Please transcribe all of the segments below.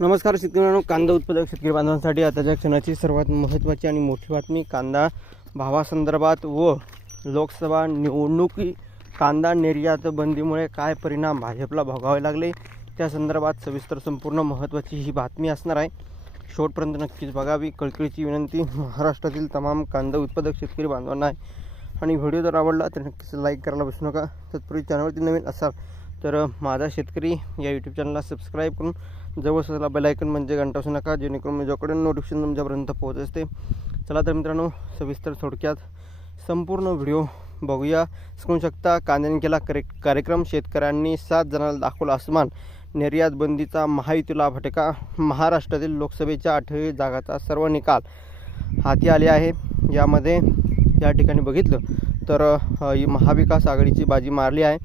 नमस्कार शेतकऱ्यांनो कांदा उत्पादक शेतकरी बांधवांसाठी आताच्या क्षणाची सर्वात महत्त्वाची आणि मोठी बातमी कांदा भावासंदर्भात व लोकसभा निवडणुकी कांदा निर्यात बंदीमुळे काय परिणाम भाजपला भोगावे लागले त्या संदर्भात सविस्तर संपूर्ण महत्त्वाची ही बातमी असणार आहे. शेवटपर्यंत नक्कीच बघावी कळकळीची विनंती महाराष्ट्रातील तमाम कांदा उत्पादक शेतकरी बांधवांना आहे. आणि व्हिडिओ जर आवडला तर नक्कीच लाईक करायला विसरू नका. तत्पूर्वी चॅनलवरती नवीन असाल तर माझा शेतकरी या यूट्यूब चॅनलला सबस्क्राईब करून जवळ असलेला बेलायकन म्हणजे घंटा असू नका जेणेकरून माझ्याकडून नोटिफिकेशन तुमच्यापर्यंत पोहोचत असते. चला तर मित्रांनो सविस्तर थोडक्यात संपूर्ण व्हिडिओ बघूया. सांगू शकता कांद्याने केला करे कार्यक्रम. शेतकऱ्यांनी सात जणांना दाखवला आसमान निर्यात बंदीचा महायुतीला फटका. महाराष्ट्रातील लोकसभेच्या आठवी जागाचा सर्व निकाल हाती आले आहे. यामध्ये या ठिकाणी बघितलं तर ही महाविकास आघाडीची बाजी मारली आहे.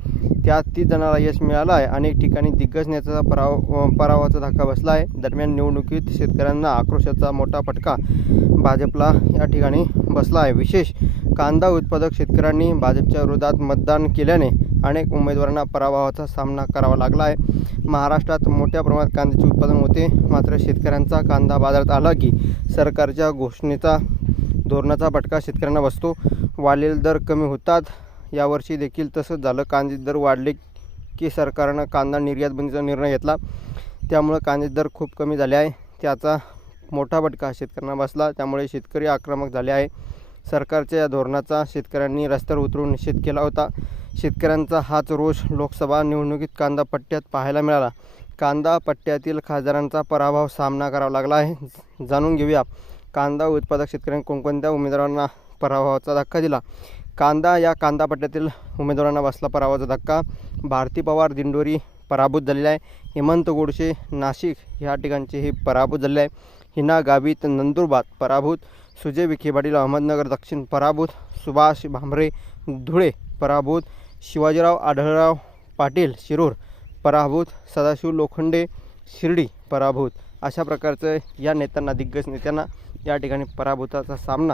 त्यात तीस जणांना यश मिळालं आहे अनेक ठिकाणी दिग्गज नेत्याचा पराव परावाचा धक्का बसला आहे दरम्यान निवडणुकीत शेतकऱ्यांना आक्रोशाचा मोठा फटका भाजपला या ठिकाणी बसला आहे विशेष कांदा उत्पादक शेतकऱ्यांनी भाजपच्या विरोधात मतदान केल्याने अनेक उमेदवारांना पराभवाचा सामना करावा लागला आहे महाराष्ट्रात मोठ्या प्रमाणात कांद्याचे उत्पादन होते. मात्र शेतकऱ्यांचा कांदा बाजारात आला की सरकारच्या घोषणेचा धोरणाचा फटका शेतकऱ्यांना बसतो. वाढलेले दर कमी होतात. यावर्षी देखील तसंच झालं. कांदे दर वाढले की सरकारनं कांदा निर्यातबंदीचा निर्णय घेतला. त्यामुळं कांदे दर खूप कमी झाले आहे. त्याचा मोठा फटका शेतकऱ्यांना बसला. त्यामुळे शेतकरी आक्रमक झाले आहे. सरकारच्या या धोरणाचा शेतकऱ्यांनी रस्त्यावर उतरून निषेध केला होता. शेतकऱ्यांचा हाच रोष लोकसभा निवडणुकीत कांदा पट्ट्यात पाहायला मिळाला. कांदा पट्ट्यातील खासदारांचा पराभव सामना करावा लागला आहे. जाणून घेऊया कांदा उत्पादक शेतकऱ्यांनी कोणकोणत्या उमेदवारांना पराभवाचा धक्का दिला? कांदा या कांदा पट्ट्यातील उमेदवारांना बसला परावाचा धक्का. भारती पवार दिंडोरी पराभूत झालेला आहे. हेमंत गोडसे नाशिक ह्या ठिकाणचे हे पराभूत झालेले आहे हिना गावित नंदुरबार पराभूत. सुजय विखे पाटील अहमदनगर दक्षिण पराभूत. सुभाष भांबरे धुळे पराभूत. शिवाजीराव आढळराव पाटील शिरूर पराभूत. सदाशिव लोखंडे शिर्डी पराभूत. अशा प्रकारचं या नेत्यांना दिग्गज नेत्यांना या ठिकाणी पराभूताचा सामना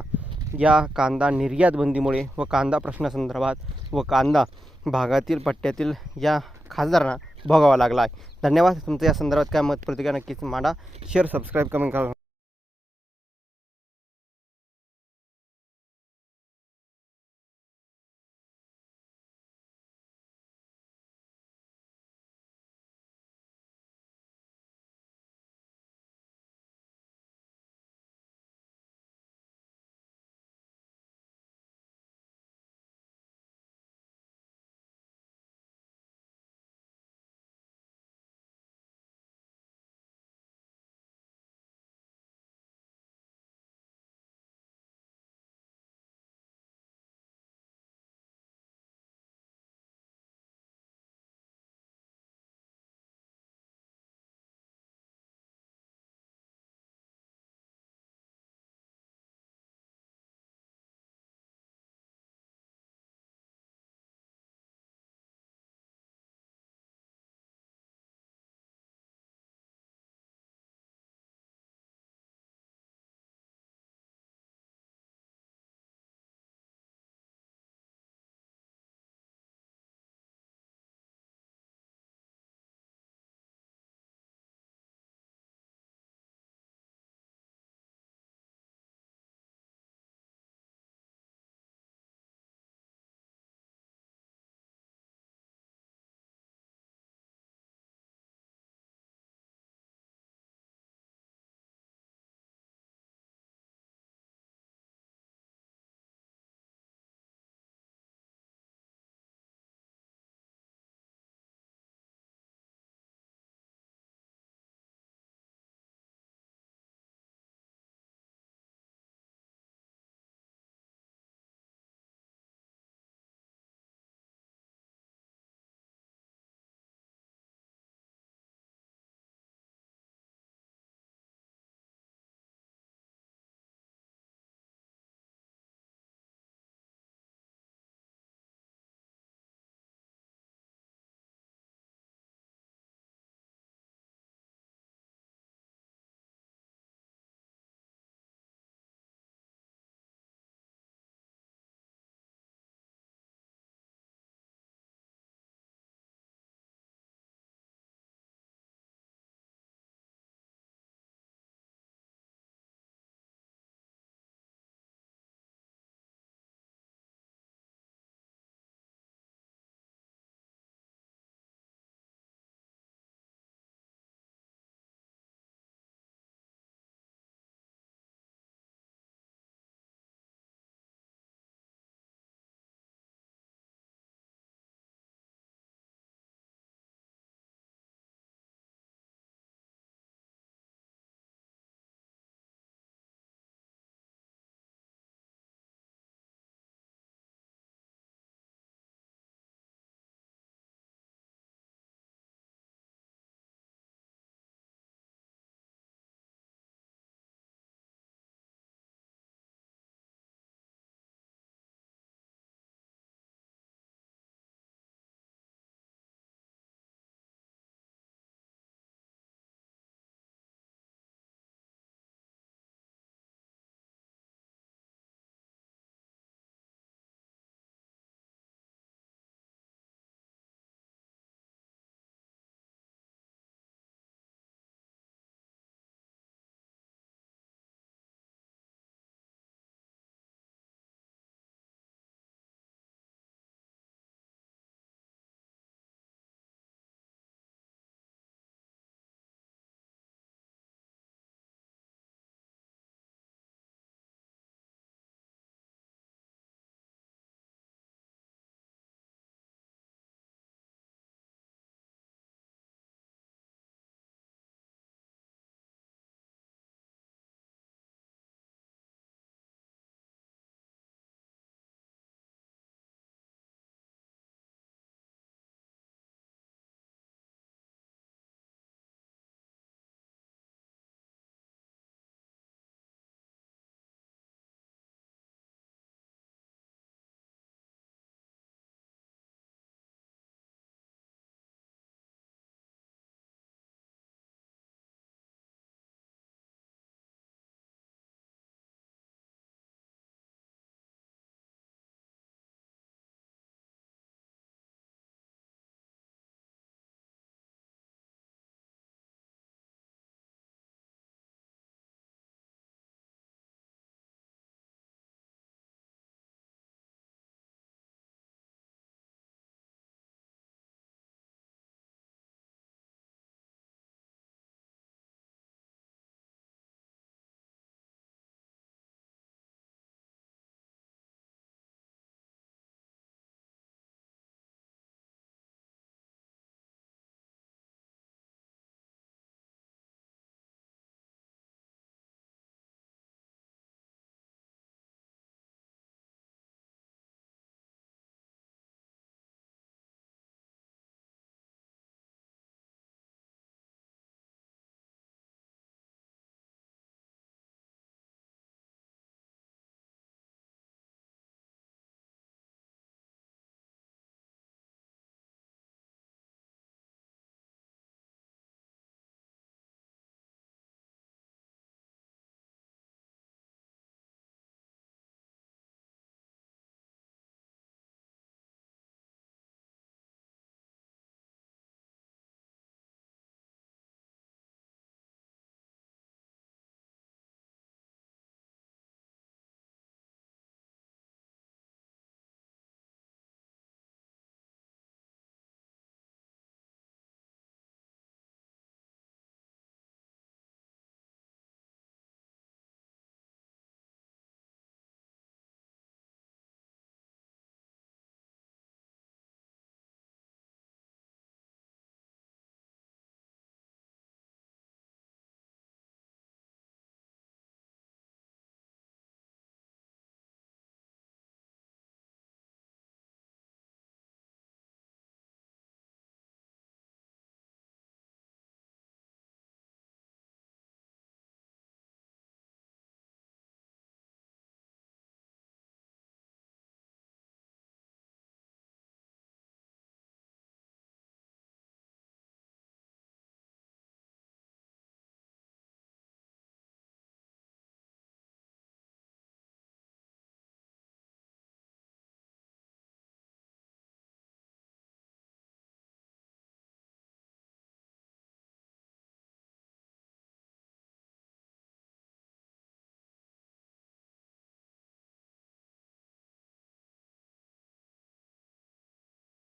या कांदा निर्यात बंदीमुळे व कांदा प्रश्नासंदर्भात व कांदा भागातील पट्ट्यातील या खासदारांना भोगावा लागला आहे. धन्यवाद. तुमचं या संदर्भात काय मत प्रतिक्रिया नक्कीच मांडा. शेअर सबस्क्राईब कमेंट करा.